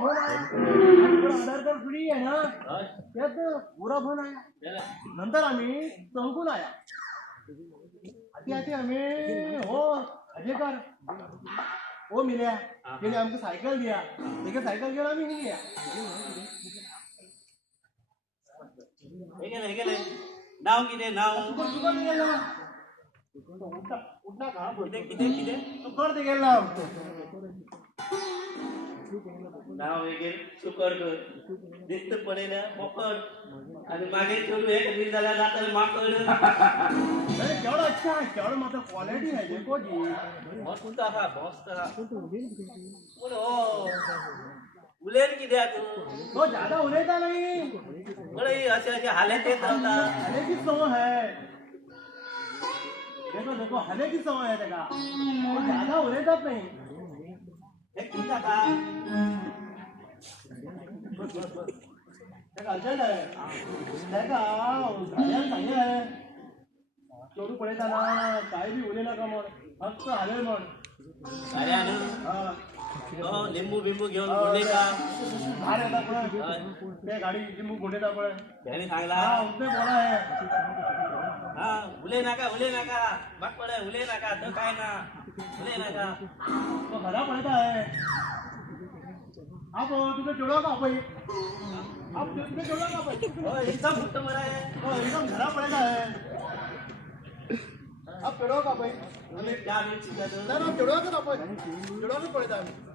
Phone आया आधार card free आहे ना त्यात पुरा फोन आया नंतर आम्ही चौकून आया आधी आधी आम्ही हो अजेकर हो मिल्या त्याने आमचं सायकल दिया एक सायकल घेऊन आम्ही निघल्या हे गेले नाव किती नाव चुकून गेला उठना कहा किती किती किती चुकून ते गेला नाव वगैरे सुकर दिसत पडेल मोकळ आणि मागे चोरू एक दिन झाला जाताना माकड अरे केवढा अच्छा आहे केवढा मात्र क्वालिटी आहे देखो जी मस्त हा मस्त हा बोल हो उलेन की द्या तू तो ज्यादा उलेता नहीं बड़े असे असे हालत येत राहता हले की सवय है देखो देखो हले की सवय है देखा तो ज्यादा उलेतात नहीं एक किती का देखा अर्जंट है देखा झाल्यानं चांगले आहे चोरू पडेता ना काही बी उले नका म्हण फक्त हले म्हण साऱ्यानं हा हो लिंबू बिंबू घेऊन बोलले का बाहेर येता पण ते गाडी लिंबू गुंडेता पण त्याने सांगला हा उसने बोला है हा उले नका बाग पडे उले नका तर काय ना उले नका तो भरा पड़ता है आप तुम्हें जोड़ा का भाई आप तुम्हें जोड़ा का भाई हो एकदम फक्त मला आहे तो एकदम भरा पड़ता है आप जोड़ा का भाई उले त्या मिरची का ना ना जोड़ा का भाई जोड़ा का पड़ता है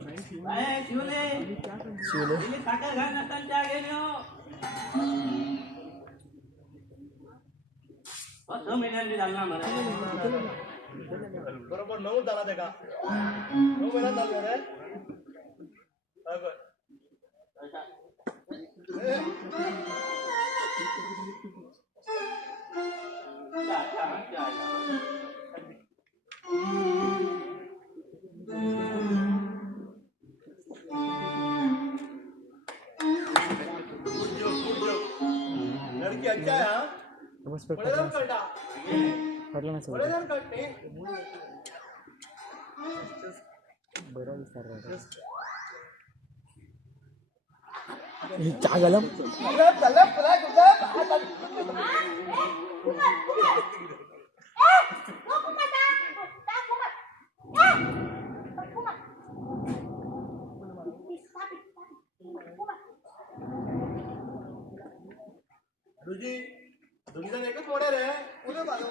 आहे शिवले इले साखर घाल नसताना त्या गेलो हो 6 महिन्यांनी झाला मला बरोबर 9 झाला ते का 9 महिना झाला रे लड़की अच्छा है हाँ बड़े दाम करता बड़े दाम करते Cagalam. दूजी दोन्ही जण एकच मॉडेल आहे उद्या मारू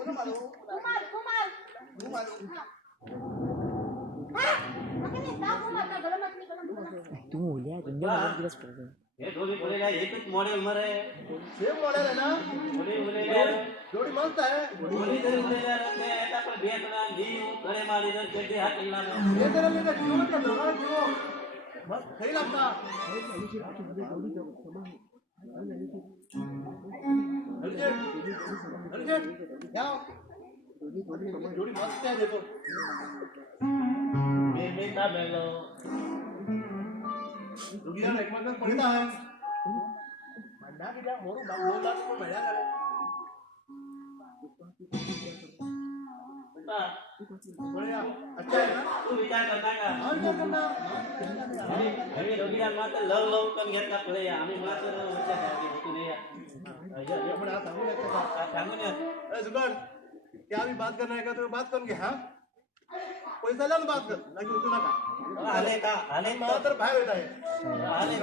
उद्या मारू तू बोलिया तुझे मदद दिवस पडतो हे दोन्ही बोलेला एकच मॉडेल मरे सेम मॉडेल आहे ना बोलेला जोडी मस्त आहे बोली तरी बोलेला रंगे एटा पर बेतना जीव करे मारी जर चड्डी हाकलना हे जरा मी जीव त्या दोघांना जीव मस्त खरी लागता अर्जेंट या जोडी मस्त आहे देखो मे का मेलो दोघी जण एकमेकांना पडत आहे मंडा किती मोरू बाबू लाच पण भेटा झाला बढ़िया अच्छा है ना तू विचार करता का हाँ विचार करना आम्ही दोघीला मात्र लव करून घेतला पुढे आम्ही मात्र विचार करायला होतो नाही ये पण आता सांगू लागतो का सांगून या ए जुगाड़ क्या भी बात करना है का तो बात करेंगे हाँ पैसा ला बात कर ना कि उतना का आले का मात्र बाहेर येत आहे आले